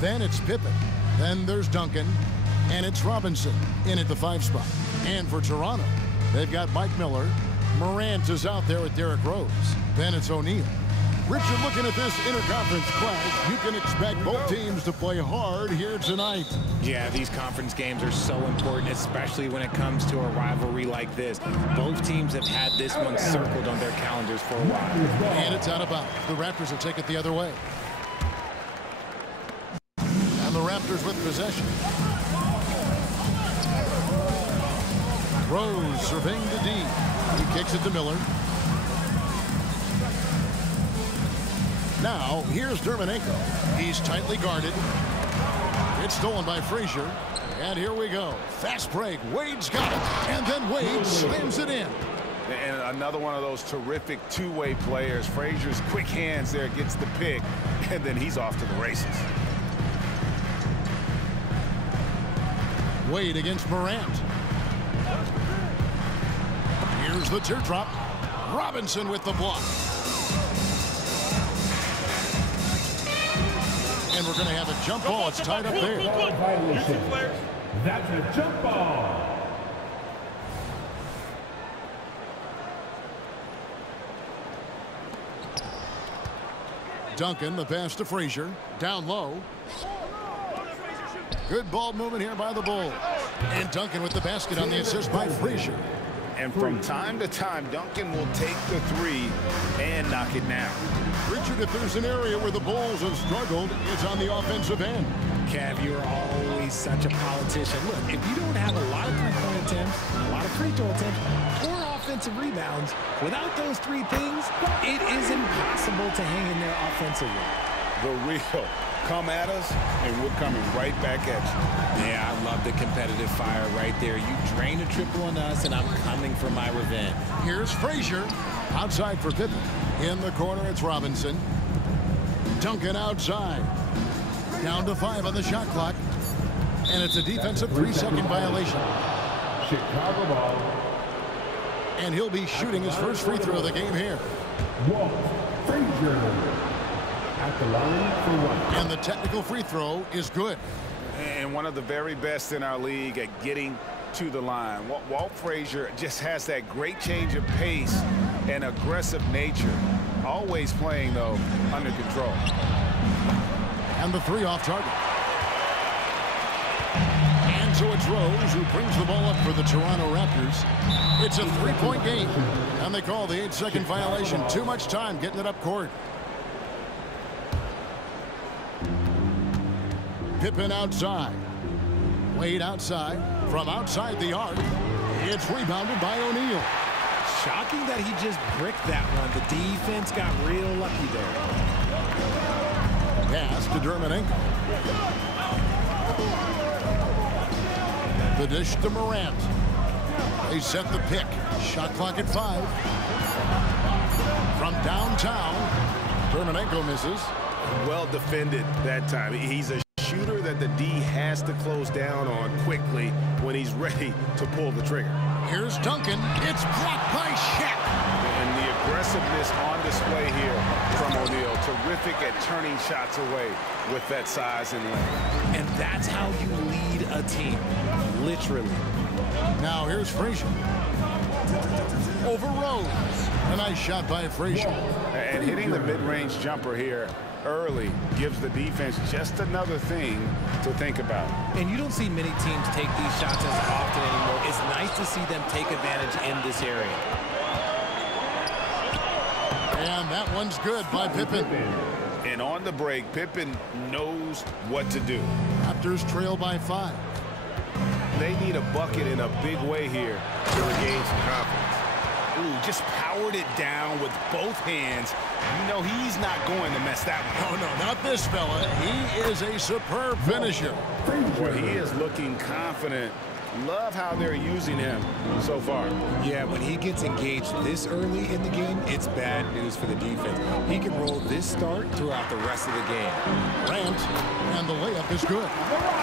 Then it's Pippen. Then there's Duncan. And it's Robinson in at the 5 spot. And for Toronto, they've got Mike Miller. Morant is out there with Derrick Rose. Then it's O'Neal. Richard, looking at this interconference clash, you can expect both teams to play hard here tonight. Yeah, these conference games are so important, especially when it comes to a rivalry like this. Both teams have had this one circled on their calendars for a while. And it's out of bounds. The Raptors will take it the other way. And the Raptors with possession. Rose surveying the D. He kicks it to Miller. Now, here's Dermanenko. He's tightly guarded. It's stolen by Frazier. And here we go. Fast break. Wade's got it. And then Wade slams it in. And another one of those terrific two-way players. Frazier's quick hands there gets the pick. And then he's off to the races. Wade against Morant. Here's the teardrop. Robinson with the block. And we're going to have a jump ball. It's tied up there. That's a jump ball. Duncan, the pass to Frazier. Down low. Good ball movement here by the Bulls. And Duncan with the basket on the assist by Frazier. And from time to time, Duncan will take the three and knock it down. Richard, if there's an area where the Bulls have struggled, it's on the offensive end. Kev, you're always such a politician. Look, if you don't have a lot of three-point attempts, a lot of free throw attempts, or offensive rebounds, without those three things, it is impossible to hang in there offensively. The real. Come at us, and we're coming right back at you. Yeah, I love the competitive fire right there. You drain a triple on us, and I'm coming for my revenge. Here's Frazier. Outside for Pippen. In the corner, it's Robinson. Duncan outside. Down to 5 on the shot clock. And it's a defensive 3-second violation. Chicago ball. And he'll be shooting his first free throw of the game here. Walt Frazier. At the line for one. And the technical free throw is good. And one of the very best in our league at getting to the line. Walt Frazier just has that great change of pace and aggressive nature. Always playing, though, under control. And the 3 off target. And so it's Rose who brings the ball up for the Toronto Raptors. It's a 3-point game. And they call the 8-second violation. Too much time getting it up court. Pippen outside. Wade outside. From outside the arc. It's rebounded by O'Neal. Shocking that he just bricked that one. The defense got real lucky there. Pass to Dermanenko. The dish to Morant. They set the pick. Shot clock at 5. From downtown, Dermanenko misses. Well defended that time. He's a shooter that the D has to close down on quickly when he's ready to pull the trigger. Here's Duncan. It's blocked by Shaq. And the aggressiveness on display here from O'Neal. Terrific at turning shots away with that size and length. And that's how you lead a team. Literally. Now here's Frazier. Over Rose. A nice shot by Frazier. And hitting the mid-range jumper here early gives the defense just another thing to think about. And you don't see many teams take these shots as often anymore. It's nice to see them take advantage in this area. And that one's good by Pippen. And on the break, Pippen knows what to do. Raptors trail by 5. They need a bucket in a big way here to regain some confidence. Ooh, just powered it down with both hands. You know he's not going to mess that one. Oh, no, not this fella. He is a superb finisher. Well, he is looking confident. Love how they're using him so far. Yeah, when he gets engaged this early in the game, it's bad news for the defense. He can roll this start throughout the rest of the game. Morant, and the layup is good.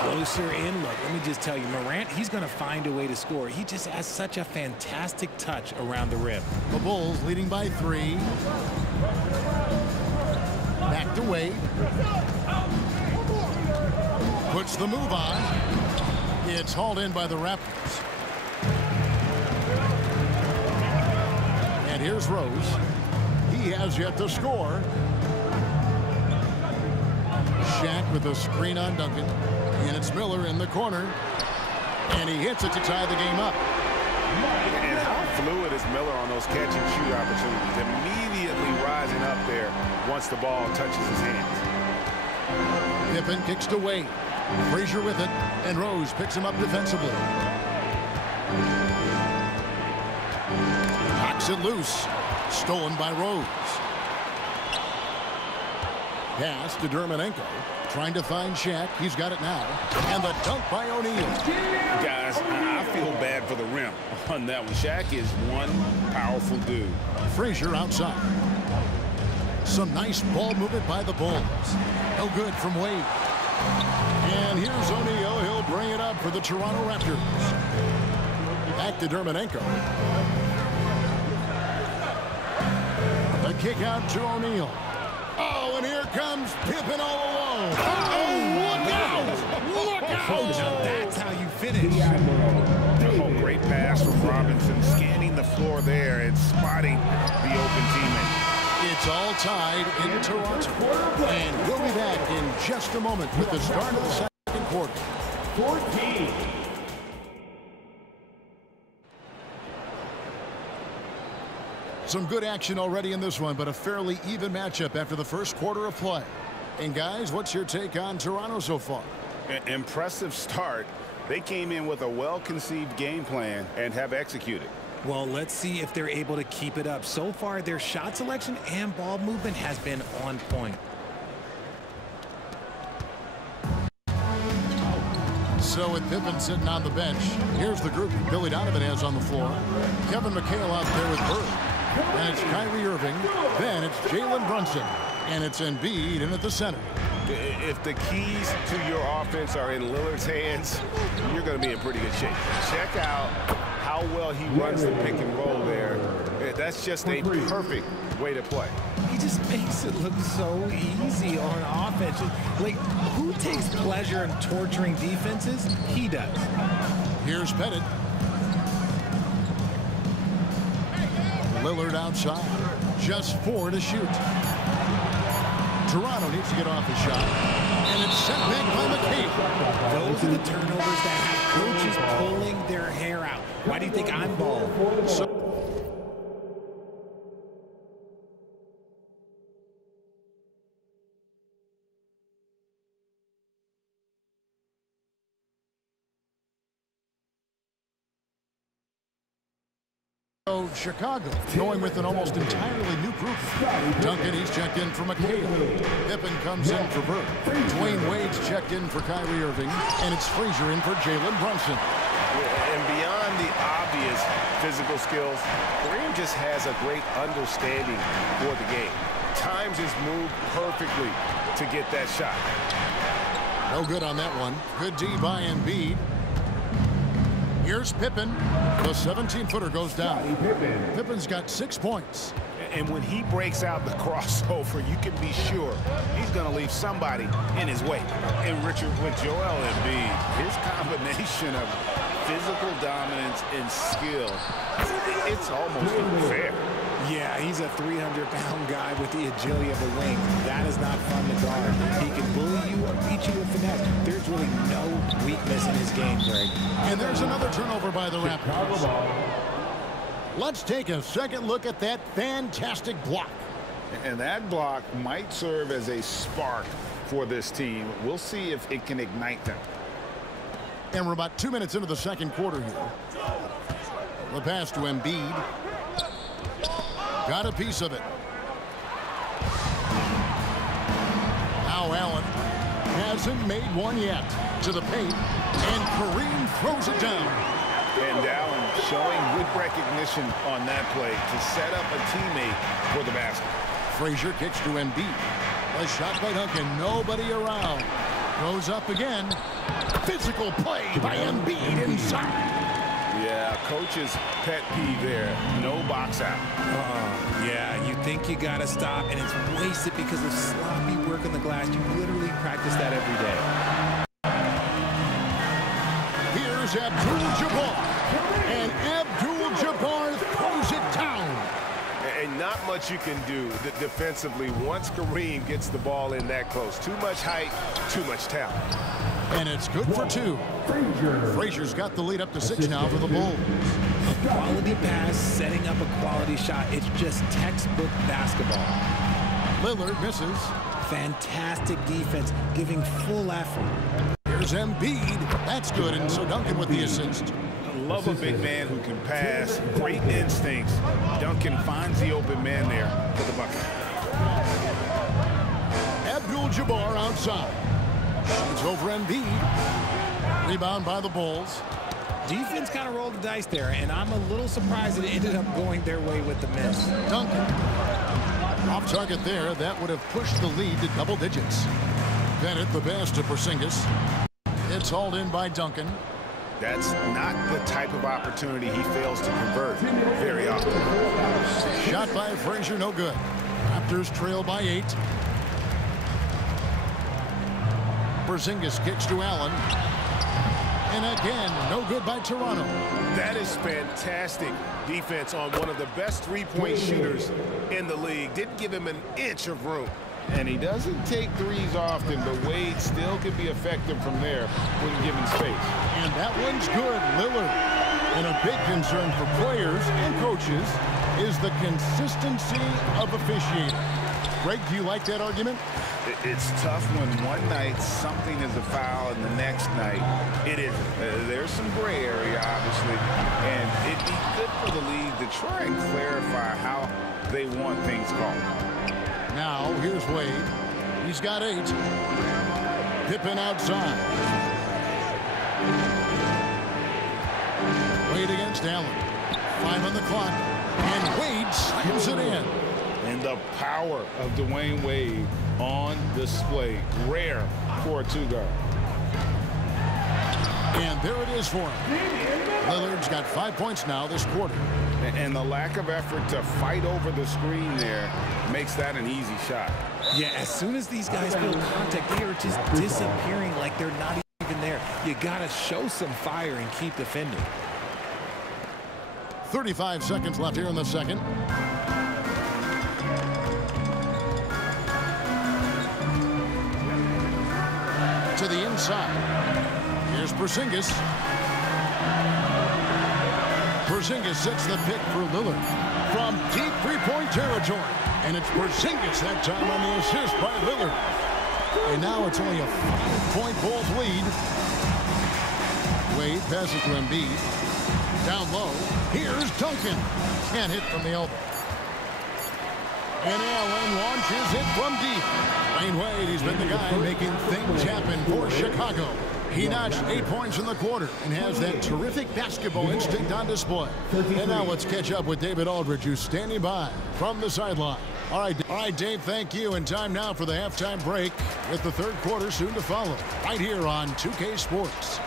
Closer in, look, let me just tell you, Morant, he's going to find a way to score. He just has such a fantastic touch around the rim. The Bulls leading by 3. Back to Wade. puts the move on. It's hauled in by the Raptors. And here's Rose. He has yet to score. Shaq with a screen on Duncan. And it's Miller in the corner. And he hits it to tie the game up. And how fluid is Miller on those catch and shoot opportunities? Immediately rising up there once the ball touches his hands. Pippen kicks to Wade. Frazier with it. And Rose picks him up defensively. Knocks it loose. Stolen by Rose. Pass to Dermanenko. Trying to find Shaq. He's got it now. And the dunk by O'Neal. Guys, I feel bad for the rim on that one. Shaq is one powerful dude. Frazier outside. Some nice ball movement by the Bulls. No good from Wade. And here's O'Neal. He'll bring it up for the Toronto Raptors. Back to Dermanenko. The kick out to O'Neal. Oh, and here comes Pippen all alone. Oh, look out! Look out! Now that's how you finish. Oh, great pass from Robinson, scanning the floor there and spotting the open teammate. It's all tied in Toronto. And we'll be back in just a moment with the start of the second quarter. 14. Some good action already in this one, but a fairly even matchup after the first quarter of play. And guys, what's your take on Toronto so far? Impressive start. They came in with a well-conceived game plan and have executed. Well, let's see if they're able to keep it up. So far, their shot selection and ball movement has been on point. So with Pippen sitting on the bench, here's the group Billy Donovan has on the floor. Kevin McHale out there with Bird. And it's Kyrie Irving. Then it's Jalen Brunson. And it's Embiid in at the center. If the keys to your offense are in Lillard's hands, you're going to be in pretty good shape. Check out how well he runs the pick and roll there. That's just a perfect way to play. He just makes it look so easy on offense. Like, who takes pleasure in torturing defenses? He does. Here's Pettit. Lillard outside. Just 4 to shoot. Toronto needs to get off the shot. And it's sent back by McHale. Those are the turnovers that have coaches pulling their hair out. Why do you think I'm bald? Chicago going with an almost entirely new group. Duncan, he's checked in for McHale. Pippen comes in for Bird. Dwayne Wade's checked in for Kyrie Irving. And it's Frazier in for Jalen Brunson. And beyond the obvious physical skills, Kareem just has a great understanding for the game. Times his move perfectly to get that shot. No good on that one. Good D by Embiid. Here's Pippen. The 17-footer goes down. Pippen's got 6 points. And when he breaks out the crossover, you can be sure he's going to leave somebody in his way. And Richard, with Joel Embiid, his combination of physical dominance and skill, it's almost unfair. Yeah, he's a 300-pound guy with the agility of a wing. That is not fun to guard. He can bully you or beat you with finesse. There's really no weakness in his game, Greg. And there's another turnover by the Raptors. Let's take a second look at that fantastic block. And that block might serve as a spark for this team. We'll see if it can ignite them. And we're about 2 minutes into the second quarter here. The pass to Embiid. Got a piece of it. Now Allen hasn't made one yet. To the paint. And Kareem throws it down. And Allen showing good recognition on that play to set up a teammate for the basket. Frazier kicks to Embiid. A shot by Duncan. Nobody around. Goes up again. Physical play by Embiid inside. Yeah, coach's pet peeve there. No box out. Yeah, you think you got to stop, and it's wasted because of sloppy work on the glass. You literally practice that every day. Here's Abdul-Jabbar. And Abdul-Jabbar throws it down. And not much you can do defensively once Kareem gets the ball in that close. Too much height, too much talent. And it's good for 2. Frazier's got the lead up to 6 now for the Bulls. A quality pass, setting up a quality shot. It's just textbook basketball. Lillard misses. Fantastic defense, giving full effort. Here's Embiid. That's good, and so Duncan with the assist. I love a big man who can pass. Great instincts. Duncan finds the open man there for the bucket. Abdul-Jabbar outside. It's over Embiid. Rebound by the Bulls. Defense kind of rolled the dice there, and I'm a little surprised that it ended up going their way with the miss. Duncan. Off target there. That would have pushed the lead to double digits. Bennett the pass to Porzingis. It's hauled in by Duncan. That's not the type of opportunity he fails to convert very often. Shot by Frazier, no good. Raptors trail by 8. Porzingis kicks to Allen. And again, no good by Toronto. That is fantastic defense on one of the best three-point shooters in the league. Didn't give him an inch of room. And he doesn't take threes often, but Wade still can be effective from there when given space. And that one's good, Lillard. And a big concern for players and coaches is the consistency of officiating. Greg, do you like that argument? It's tough when one night something is a foul and the next night it isn't. There's some gray area, obviously, and it'd be good for the league to try and clarify how they want things called. Now, here's Wade. He's got 8. Pippen outside. Wade against Allen. 5 on the clock. And Wade slams it in. And the power of Dwayne Wade on display. Rare for a 2-guard. And there it is for him. Lillard's got 5 points now this quarter. And the lack of effort to fight over the screen there makes that an easy shot. Yeah, as soon as these guys feel contact, they are just disappearing like they're not even there. You got to show some fire and keep defending. 35 seconds left here in the second. To the inside. Here's Porzingis. Porzingis sets the pick for Lillard from deep three-point territory. And it's Porzingis that time on the assist by Lillard. And now it's only a 5-point Bulls lead. Wade passes to Embiid. Down low. Here's Duncan. Can't hit from the elbow. And Allen launches it from deep. Dwayne Wade, he's been the guy making things happen for Chicago. He notched 8 points in the quarter and has that terrific basketball instinct on display. And now let's catch up with David Aldridge, who's standing by from the sideline. All right, Dave, thank you. And time now for the halftime break with the third quarter soon to follow right here on 2K Sports.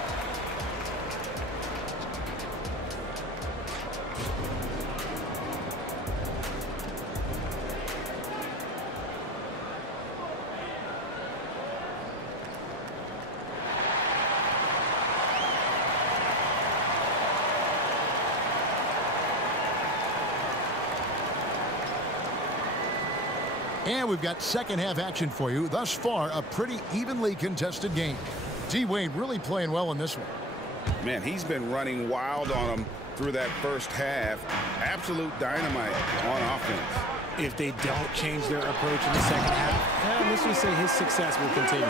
And we've got second half action for you. Thus far, a pretty evenly contested game. D-Wade really playing well in this one. Man, he's been running wild on him through that first half. Absolute dynamite on offense. If they don't change their approach in the second half, let's just say his success will continue.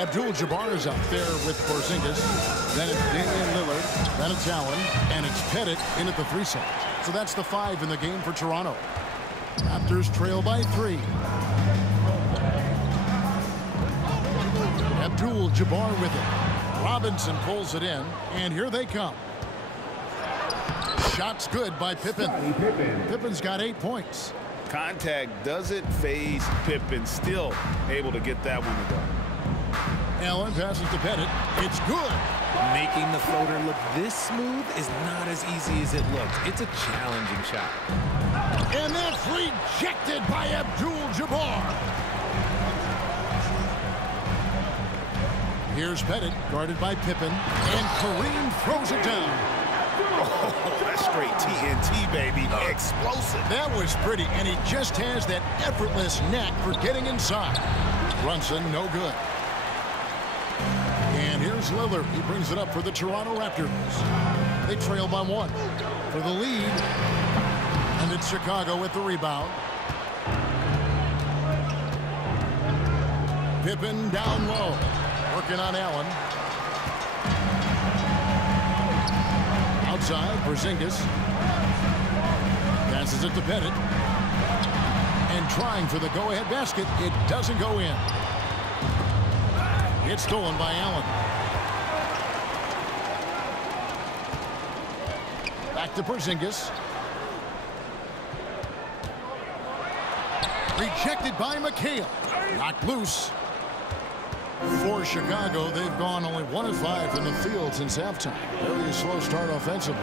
Abdul-Jabbar is out there with Porzingis. Then it's Damian Lillard. Then it's Allen. And it's Pettit in at the 3 side. So that's the 5 in the game for Toronto. Raptors trail by 3. Abdul-Jabbar with it. Robinson pulls it in, and here they come. Shot's good by Pippen. Pippen's got 8 points. Contact doesn't phase Pippen. Still able to get that one to go. Allen passes to Pettit. It's good. Making the floater look this smooth is not as easy as it looks. It's a challenging shot. And that's rejected by Abdul-Jabbar. Here's Pettit, guarded by Pippen, and Kareem throws it down. Oh, that's straight TNT, baby. Explosive. That was pretty, and he just has that effortless knack for getting inside. Brunson, no good. And here's Lillard. He brings it up for the Toronto Raptors. They trail by 1 for the lead. And it's Chicago with the rebound. Pippen down low. Working on Allen. Outside, Porzingis. Passes it to Pettit. And trying for the go-ahead basket. It doesn't go in. It's stolen by Allen. Back to Porzingis. Rejected by McHale. Knocked loose. For Chicago, they've gone only 1 of 5 from the field since halftime. Very slow start offensively.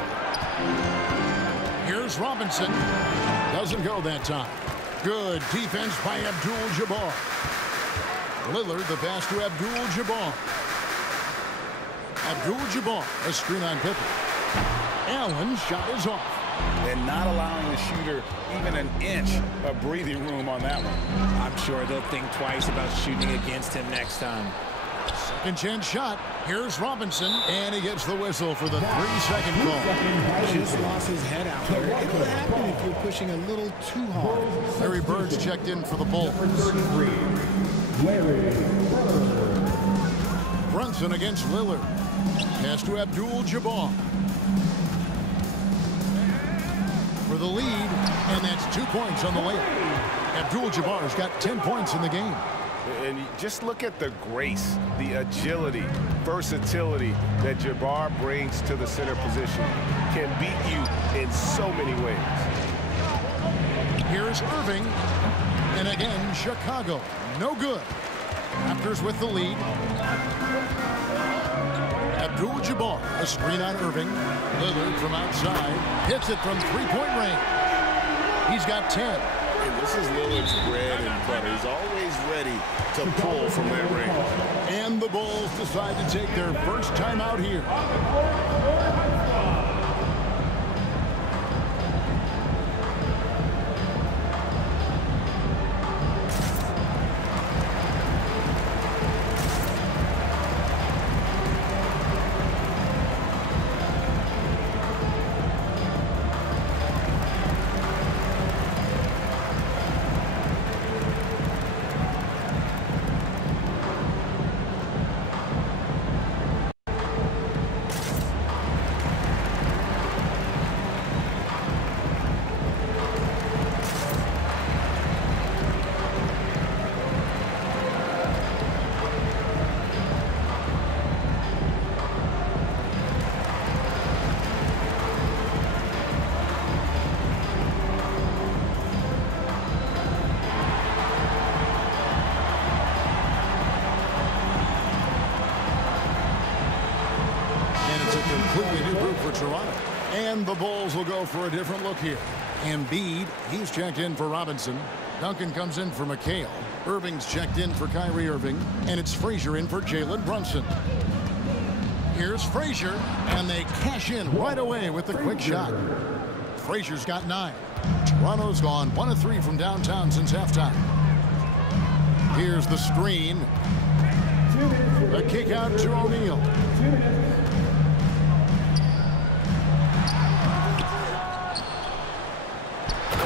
Here's Robinson. Doesn't go that time. Good defense by Abdul-Jabbar. Lillard, the pass to Abdul-Jabbar. Abdul-Jabbar, a screen on Pippen. Allen's shot is off. And not allowing the shooter even an inch of breathing room on that one. I'm sure they'll think twice about shooting against him next time. Second chance shot. Here's Robinson, and he gets the whistle for the 3-second call. Just lost his head out there. It will happen if you're pushing a little too hard. Larry Bird's checked in for the Bulls. Brunson against Lillard. Pass to Abdul-Jabbar. For the lead, and that's 2 points on the layup. Abdul-Jabbar's got 10 points in the game. And just look at the grace, the agility, versatility that Jabbar brings to the center position. Can beat you in so many ways. Here's Irving. And again, Chicago. No good. Raptors with the lead. Abdul-Jabbar, a screen on Irving. Lillard from outside. Hits it from 3-point range. He's got 10. And this is Lillard's bread and butter. He's always ready to pull from that range. And the Bulls decide to take their first time out here. Completely new group for Toronto. And the Bulls will go for a different look here. Embiid, he's checked in for Robinson. Duncan comes in for McHale. Irving's checked in for Kyrie Irving. And it's Frazier in for Jalen Brunson. Here's Frazier, and they cash in right away with the quick shot. Frazier's got 9. Toronto's gone 1 of 3 from downtown since halftime. Here's the screen. A kick out to O'Neal.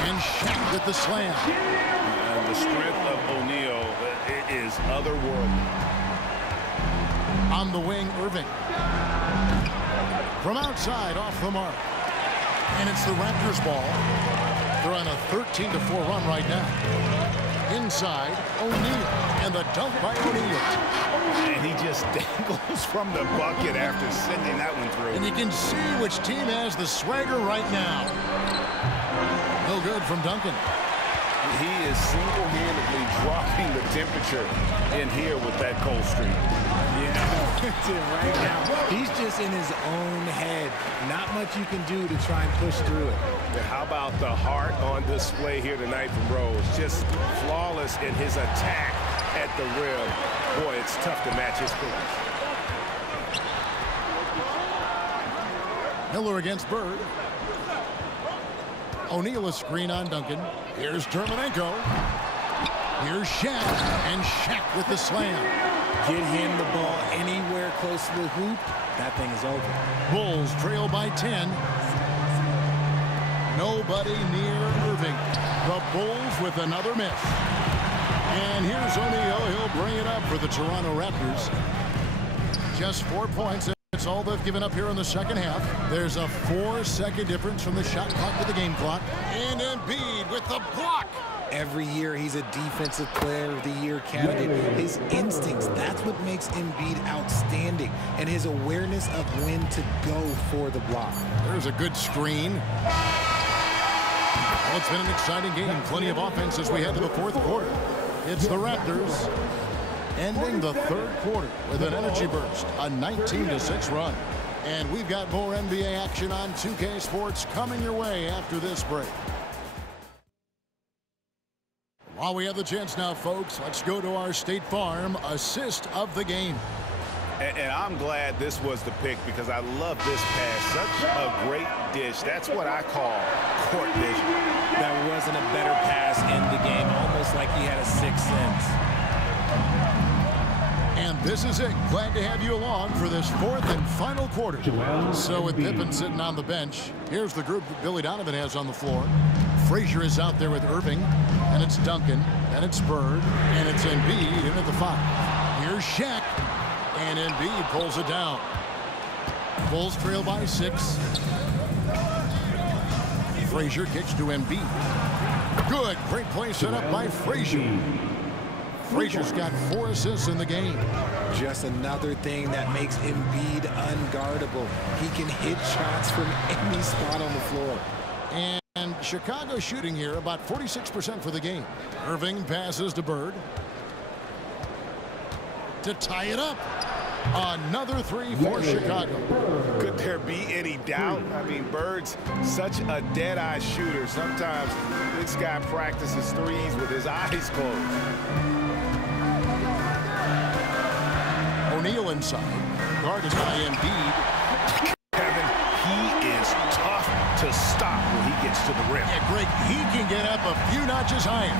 And Shaq with the slam. And the strength of O'Neal is otherworldly. On the wing, Irving. From outside, off the mark. And it's the Raptors ball. They're on a 13-4 run right now. Inside, O'Neal. And the dunk by O'Neal. And he just dangles from the bucket after sending that one through. And you can see which team has the swagger right now. No good from Duncan. He is single-handedly dropping the temperature in here with that cold streak. Yeah, that's it right now. He's just in his own head. Not much you can do to try and push through it. How about the heart on display here tonight from Rose? Just flawless in his attack at the rim. Boy, it's tough to match his finish. Miller against Bird. O'Neal a screen on Duncan. Here's Dermonenko. Here's Shaq. And Shaq with the slam. Get him the ball anywhere close to the hoop. That thing is over. Bulls trail by 10. Nobody near Irving. The Bulls with another miss. And here's O'Neal. He'll bring it up for the Toronto Raptors. Just 4 points. That's all they've given up here in the second half. There's a 4-second difference from the shot clock to the game clock. And Embiid with the block. Every year he's a Defensive Player of the Year candidate. His instincts, that's what makes Embiid outstanding. And his awareness of when to go for the block. There's a good screen. Well, it's been an exciting game. Plenty of offense as we head to the fourth quarter. It's the Raptors ending the third quarter with an energy burst, a 19-6 run. And we've got more NBA action on 2K Sports coming your way after this break. While we have the chance now, folks, let's go to our State Farm assist of the game. And I'm glad this was the pick because I love this pass. Such a great dish. That's what I call court vision. That wasn't a better pass in the game, almost like he had a sixth sense. And this is it. Glad to have you along for this fourth and final quarter. So with Pippen sitting on the bench, here's the group that Billy Donovan has on the floor. Frazier is out there with Irving, and it's Duncan, and it's Bird, and it's Embiid in at the 5. Here's Shaq, and Embiid pulls it down. Bulls trail by 6. Frazier kicks to Embiid. Good, great play set up by Frazier. Frazier's got 4 assists in the game. Just another thing that makes Embiid unguardable. He can hit shots from any spot on the floor. And Chicago shooting here about 46% for the game. Irving passes to Bird to tie it up. Another 3 for Chicago. Could there be any doubt? I mean, Bird's such a dead-eye shooter. Sometimes this guy practices threes with his eyes closed. O'Neal inside, guarded by Embiid. Kevin, he is tough to stop when he gets to the rim. Yeah, Greg, he can get up a few notches higher.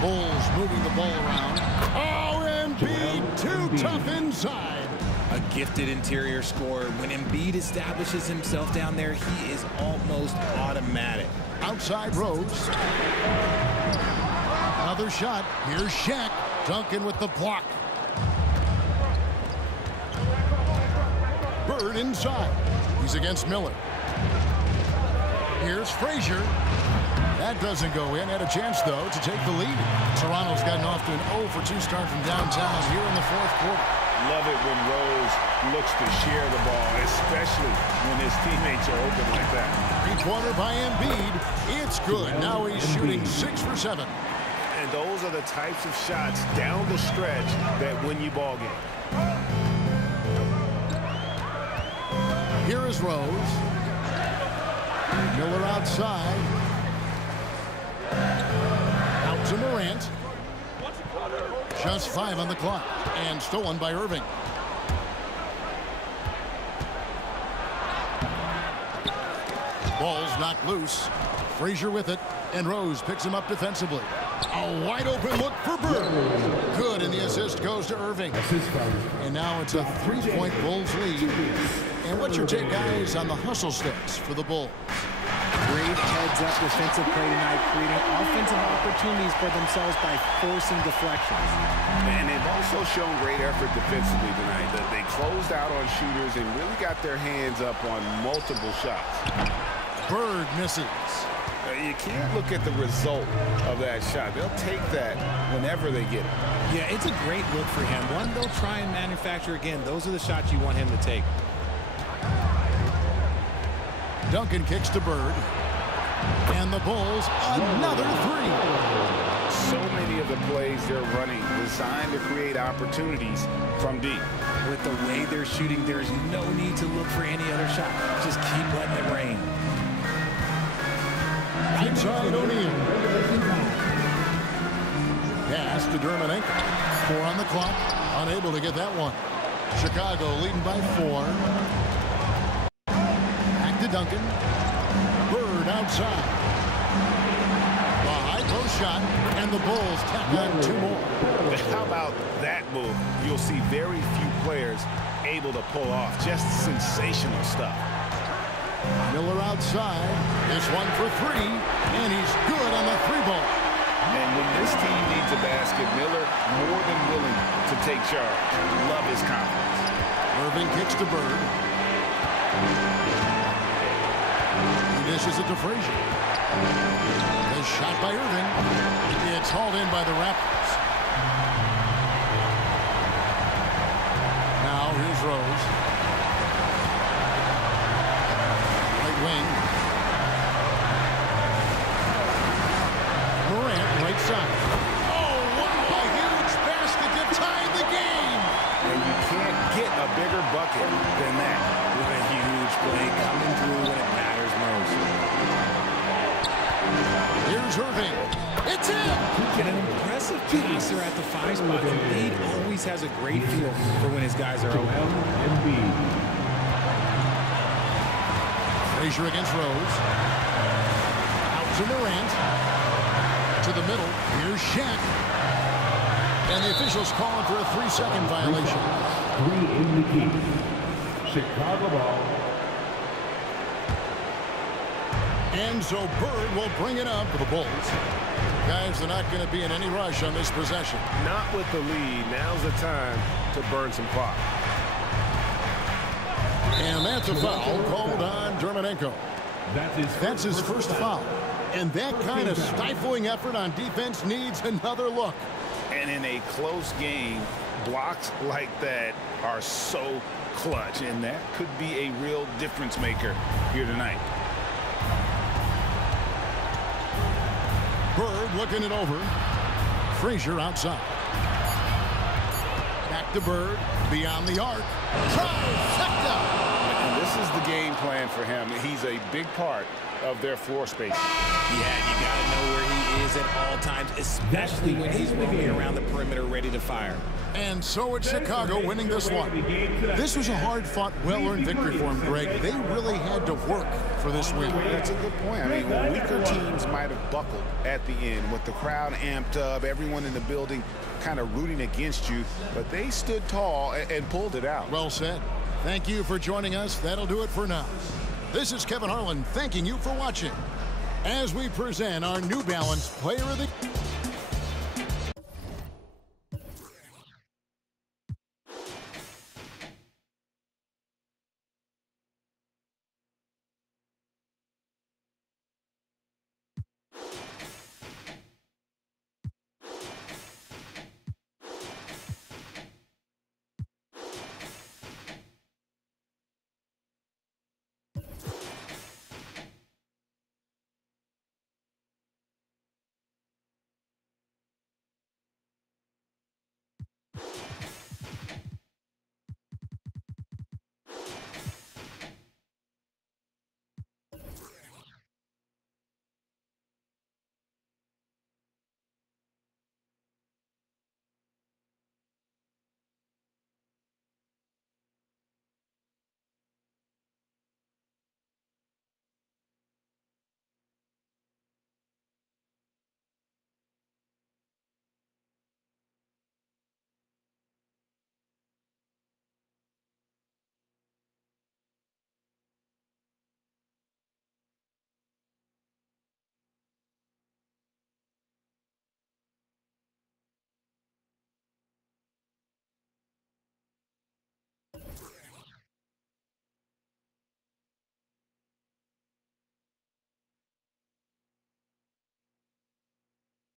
Bulls moving the ball around. Oh, Embiid, too tough inside. A gifted interior scorer. When Embiid establishes himself down there, he is almost automatic. Outside Rose. Another shot. Here's Shaq. Duncan with the block. Bird inside. He's against Miller. Here's Frazier. That doesn't go in. Had a chance, though, to take the lead. Toronto's gotten off to an 0 for 2 start from downtown here in the fourth quarter. Love it when Rose looks to share the ball, especially when his teammates are open like that. 3-pointer by Embiid. It's good. Now he's shooting 6 for 7. And those are the types of shots down the stretch that win you ball games. Here is Rose. Miller outside. Out to Morant. Just 5 on the clock. And stolen by Irving. Ball's knocked loose. Frazier with it. And Rose picks him up defensively. A wide open look for Bird. Good, and the assist goes to Irving. And now it's a 3-point Bulls lead. And what's your take, guys, on the hustle sticks for the Bulls? Great heads-up defensive play tonight, creating offensive opportunities for themselves by forcing deflections. And they've also shown great effort defensively tonight. They closed out on shooters and really got their hands up on multiple shots. Bird misses. You can't look at the result of that shot. They'll take that whenever they get it. Yeah, it's a great look for him. One they'll try and manufacture again. Those are the shots you want him to take. Duncan kicks to Bird. And the Bulls, another 3. So many of the plays they're running designed to create opportunities from deep. With the way they're shooting, there's no need to look for any other shot. Just keep letting it rain. Inside O'Neal. Pass to Dermonenko. 4 on the clock. Unable to get that one. Chicago leading by 4. Back Duncan. Bird outside. The high post shot, and the Bulls tack on 2 more. How about that move? You'll see very few players able to pull off just sensational stuff. Miller outside. This one for 3, and he's good on the 3-ball. And when this team needs a basket, Miller more than willing to take charge. Love his confidence. Irving kicks to Bird. He dishes it to Frazier. The shot by Irving. It's hauled in by the Raptors. Now here's Rose. Right wing. Morant, right side. Oh, what a huge basket to tie the game. And you can't get a bigger bucket than that. What a huge play coming through when it matters most. Here's Irving. It's in. And an impressive passer at the 5 spot. Embiid always has a great feel for when his guys are open. Frazier against Rose. Out to Morant. To the middle. Here's Shaq. And the officials calling for a 3-second violation. 3 in the key. Chicago ball. And so Bird will bring it up for the Bulls. Guys, they're not going to be in any rush on this possession. Not with the lead. Now's the time to burn some clock. And that's a foul called on Dermonenko. That's his first foul. And that kind of stifling effort on defense needs another look. And in a close game, blocks like that are so clutch. And that could be a real difference maker here tonight. Bird looking it over. Frazier outside. Back to Bird. Beyond the arc. Trifecta! And this is the game plan for him. He's a big part of their floor space. Yeah, you got to know where he is at all times, especially when he's roaming around the perimeter ready to fire. And so it's Chicago winning this one. This was a hard-fought, well-earned victory for them, Greg. They really had to work for this win. That's a good point. I mean, weaker teams might have buckled at the end with the crowd amped up, everyone in the building kind of rooting against you, but they stood tall and pulled it out. Well said. Thank you for joining us. That'll do it for now. This is Kevin Harlan thanking you for watching as we present our New Balance Player of the